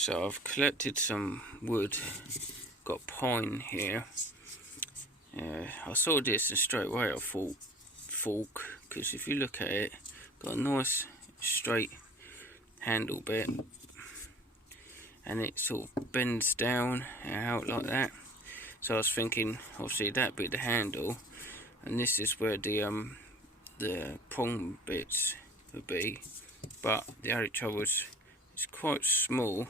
So I've collected some wood, got pine here. I saw this and straight away I thought fork, because if you look at it, got a nice straight handle bit and it sort of bends down and out like that. So I was thinking obviously that'd be the handle, and this is where the prong bits would be, but the only trouble is it's quite small,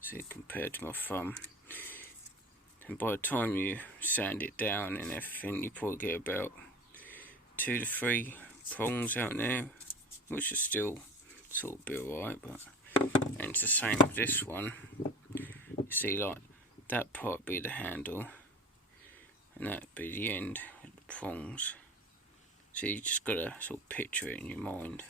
see, compared to my thumb, and by the time you sand it down and everything, you probably get about 2 to 3 prongs out there, which is still sort of be alright. But and it's the same with this one. You see, like that part be the handle and that be the end of the prongs. So you just gotta sort of picture it in your mind.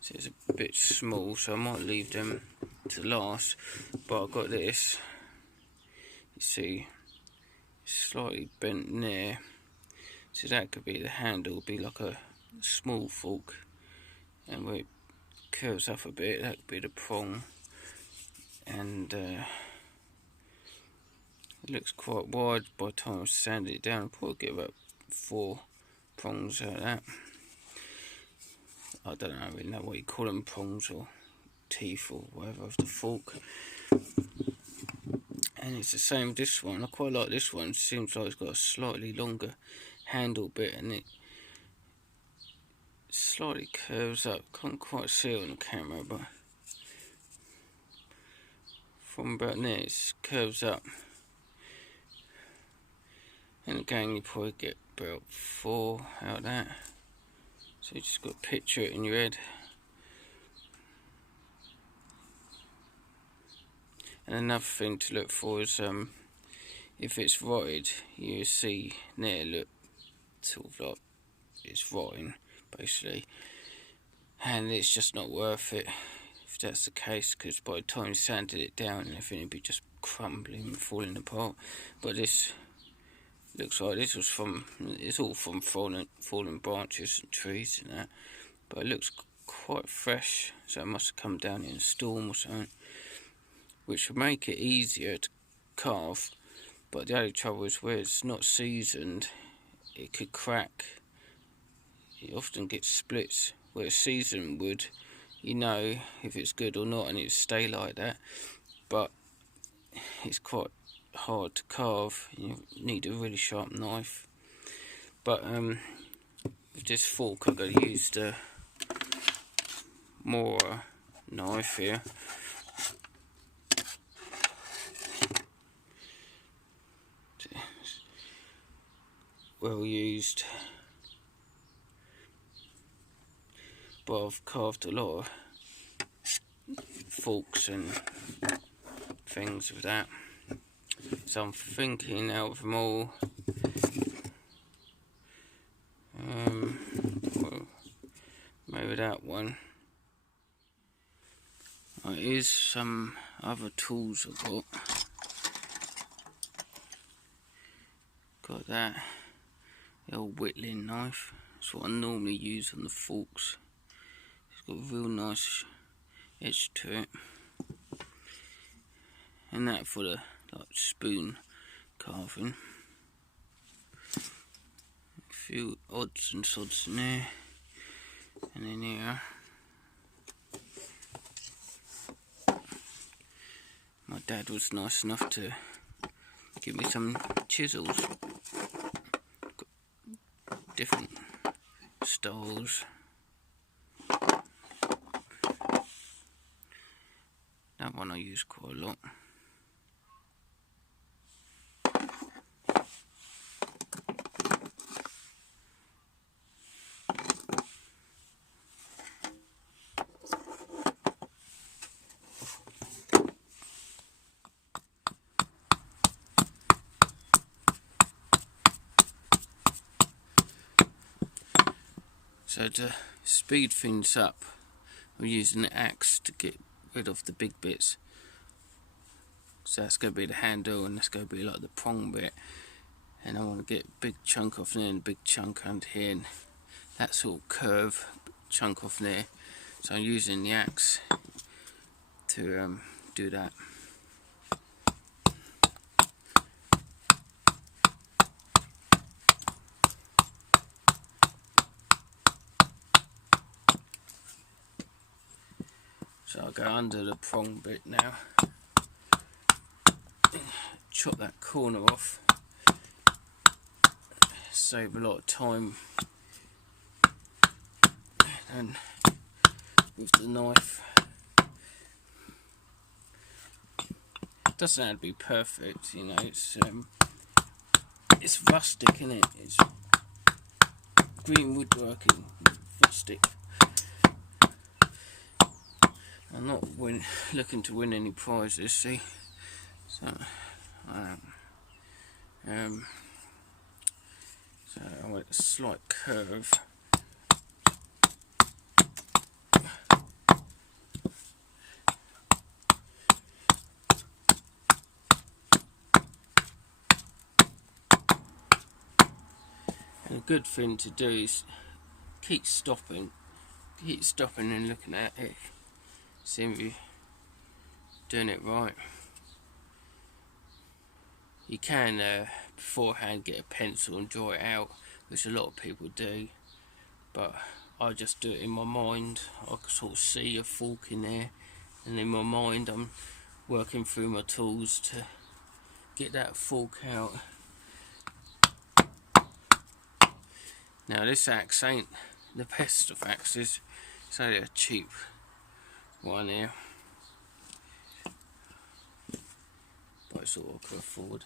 So it's a bit small, so I might leave them to last. But I've got this. You see, it's slightly bent there. So that could be the handle, be like a small fork, and where it curves up a bit, that could be the prong. And it looks quite wide. By the time I sand it down, I'll probably get about 4 prongs out of that. I don't really know what you call them, prongs or teeth or whatever of the fork. And it's the same with this one. I quite like this one. It seems like it's got a slightly longer handle bit, and it slightly curves up. Can't quite see it on the camera, but from about there it curves up. And again, you probably get about 4 out of that. So you just got to picture it in your head. And another thing to look for is if it's rotted, you see there, look, sort of like it's rotting basically, and it's just not worth it if that's the case, because by the time you sanded it down and everything, it'd be just crumbling and falling apart. But this looks like this was from, it's all from fallen branches and trees and that, but it looks quite fresh, so it must have come down in a storm or something, which would make it easier to carve. But the only trouble is where it's not seasoned, it could crack. You often get splits. Where seasoned wood, you know if it's good or not, and it stay like that. But it's quite hard to carve. You need a really sharp knife. But with this fork, I'm going to use the Mora knife here. Well used. But I've carved a lot of forks and things with that. So I'm thinking out of them all, well, maybe that one. Here's some other tools I've got. Got that, the old whittling knife. That's what I normally use on the forks. It's got a real nice edge to it. And that for the like spoon carving. A few odds and sods in there. And then here, my dad was nice enough to give me some chisels. Got different styles. That one I use quite a lot. So to speed things up, I'm using the axe to get rid of the big bits. So that's going to be the handle, and that's going to be like the prong bit. And I want to get a big chunk off there and a big chunk under here, and that sort of curve chunk off there. So I'm using the axe to do that. So I'll go under the prong bit now, chop that corner off, save a lot of time, and with the knife, it doesn't have to be perfect, you know, it's rustic, isn't it? It's green woodworking, rustic. I'm not looking to win any prizes, see, so so I want a slight curve. And a good thing to do is keep stopping and looking at it, seeing if you're doing it right. You can beforehand get a pencil and draw it out, which a lot of people do, but I just do it in my mind. I can sort of see a fork in there, and in my mind I'm working through my tools to get that fork out. Now this axe ain't the best of axes, it's only a cheap one here, but it's all I can afford.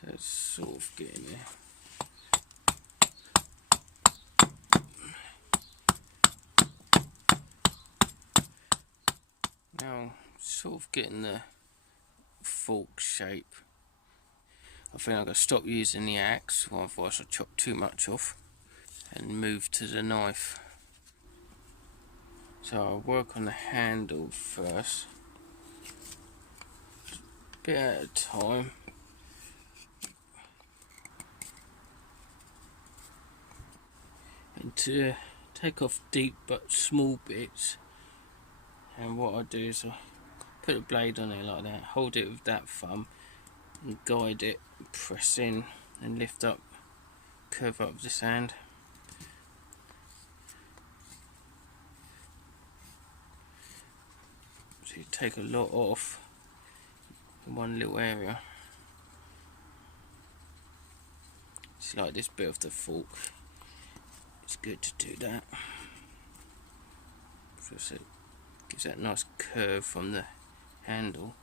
So it's sort of getting there. Now sort of getting the fork shape. I think I'm going to stop using the axe, otherwise I'll chop too much off, and move to the knife. So I'll work on the handle first, a bit at a time. And to take off deep but small bits, and what I do is I put a blade on it like that, hold it with that thumb and guide it, press in and lift up, curve up the sand. So you take a lot off in one little area. It's like this bit of the fork, it's good to do that. So it gives that nice curve from the handle.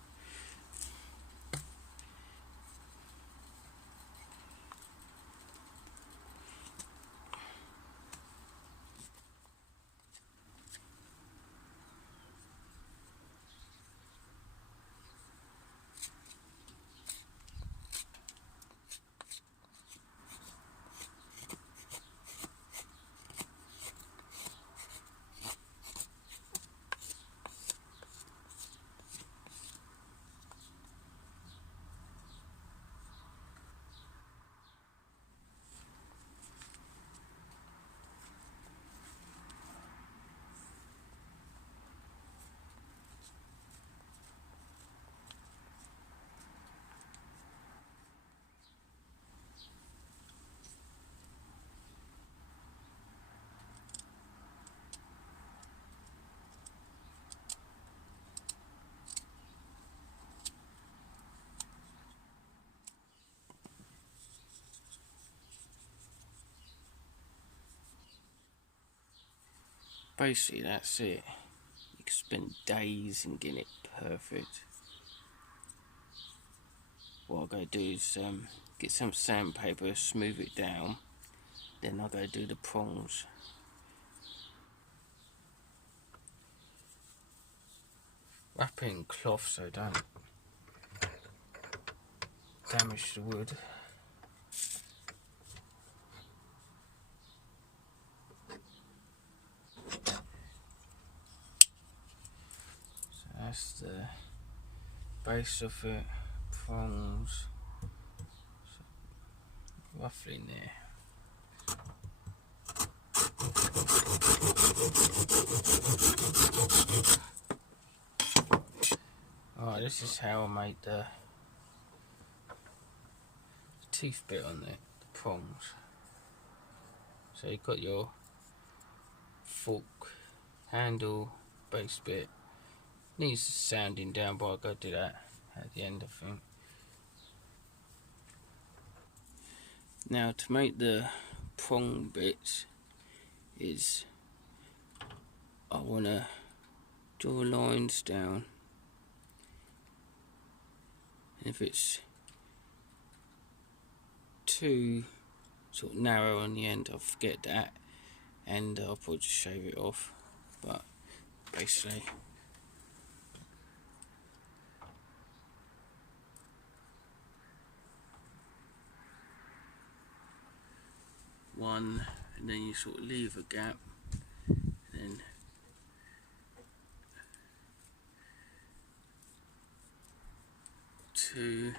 Basically that's it. You can spend days in getting it perfect. What I'll go do is get some sandpaper, smooth it down, then I'll go do the prongs. Wrap it in cloth so it don't damage the wood. So that's the base of it, prongs, so roughly in there. Alright, this is how I made the teeth bit on the prongs. So you've got your fork handle base bit. Needs sanding down, but I'll go do that at the end, I think. Now to make the prong bits is I want to draw lines down. If it's too sort of narrow on the end, I'll forget that and I'll probably just shave it off. But basically, one, and then you sort of leave a gap, and then two,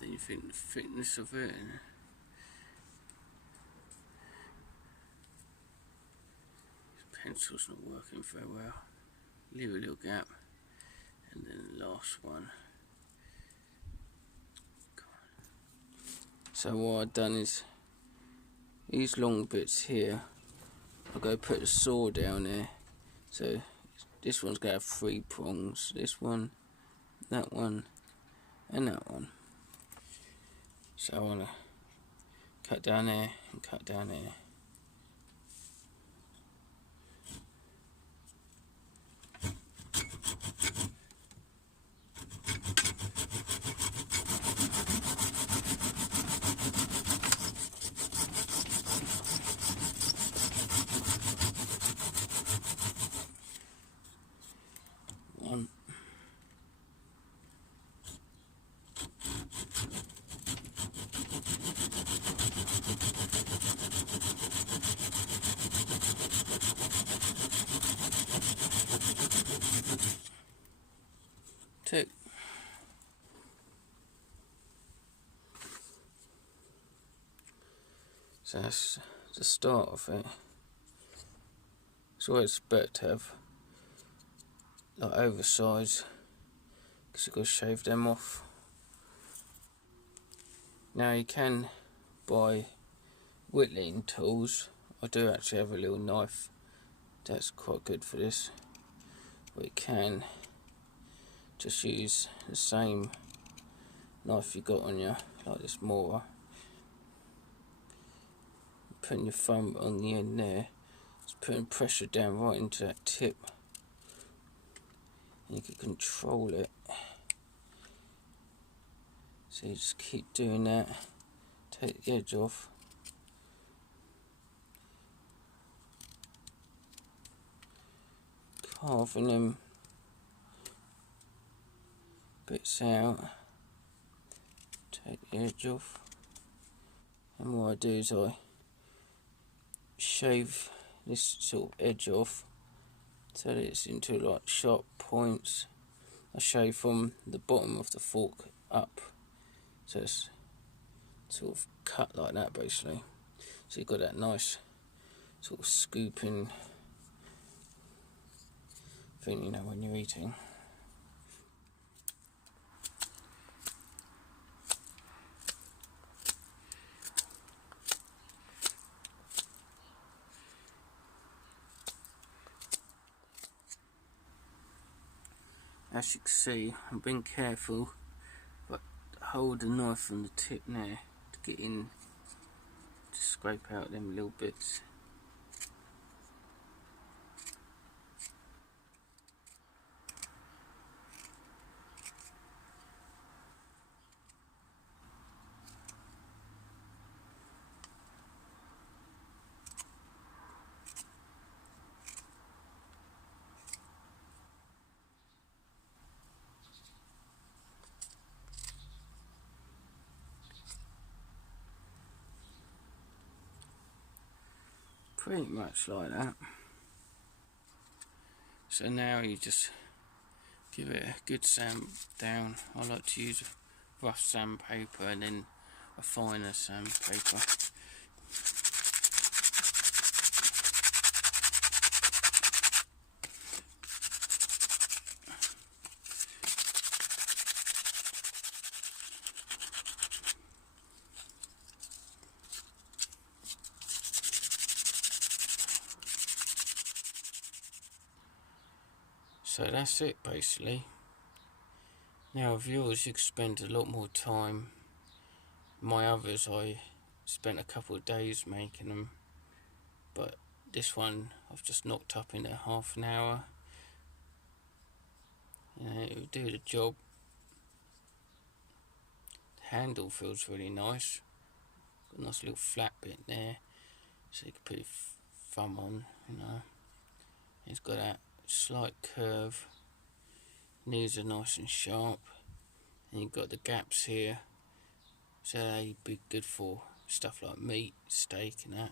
then you think the thickness of it, and this pencil's not working very well, leave a little gap, and then the last one. So what I've done is these long bits here, I'll go put the saw down there. So this one's going to have 3 prongs, this one, that one, and that one. So I want to cut down there and cut down there. One. Tick. So that's the start of it. It's always better to have like oversized, because you've got to shave them off. Now you can buy whittling tools. I do actually have a little knife that's quite good for this, but you can just use the same knife you got on you, like this Mora. Putting your thumb on the end there, it's putting pressure down right into that tip, and you can control it. So you just keep doing that, take the edge off, carving them bits out, take the edge off, and what I do is I shave this sort of edge off so that it's into like sharp points. I shave from the bottom of the fork up, so it's sort of cut like that basically. So you've got that nice sort of scooping thing, you know, when you're eating. As you can see, I'm being careful, but hold the knife on the tip now to get in, to scrape out them little bits. Pretty much like that. So now you just give it a good sand down. I like to use rough sandpaper and then a finer sandpaper. So that's it basically. Now with yours you can spend a lot more time. My others I spent a couple of days making them, but this one I've just knocked up in half an hour. It'll do the job. The handle feels really nice. Got a nice little flat bit there, so you can put your thumb on, you know. It's got that slight curve. Knees are nice and sharp, and you've got the gaps here, so they'd be good for stuff like meat, steak and that.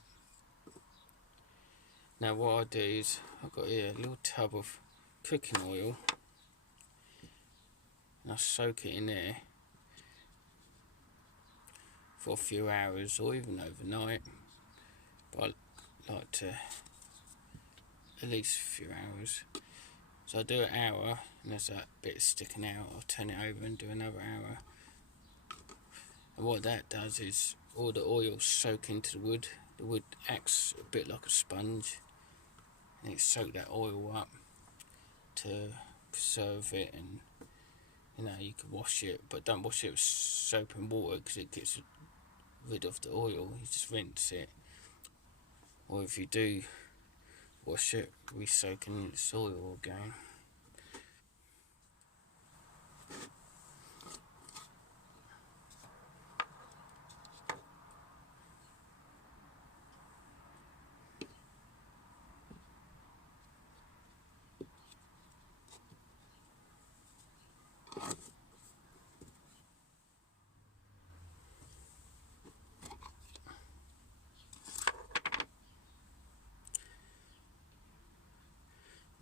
Now what I do is, I've got here a little tub of cooking oil, and I soak it in there for a few hours or even overnight, but I like to at least a few hours. So I do an hour, and there's that bit sticking out, I'll turn it over and do another hour. And what that does is all the oil soak into the wood. The wood acts a bit like a sponge, and it soaks that oil up to preserve it. And you know, you can wash it, but don't wash it with soap and water because it gets rid of the oil. You just rinse it, or if you do wash it, re-soak in its oil again.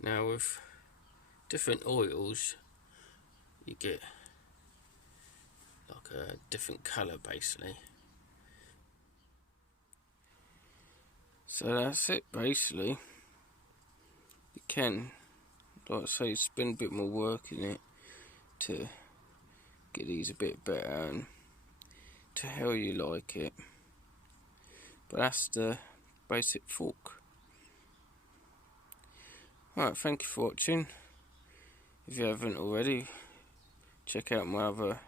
Now with different oils you get like a different colour basically. So that's it basically. You can, like I say, spend a bit more work in it to get these a bit better and to how you like it, but that's the basic fork. Alright, thank you for watching. If you haven't already, check out my other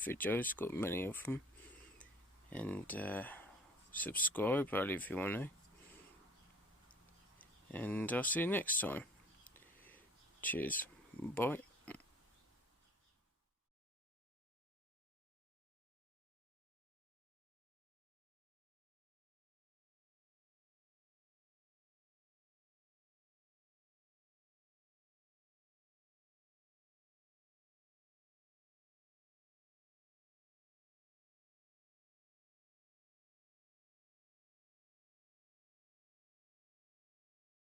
videos, got many of them, and subscribe if you want to, and I'll see you next time. Cheers, bye.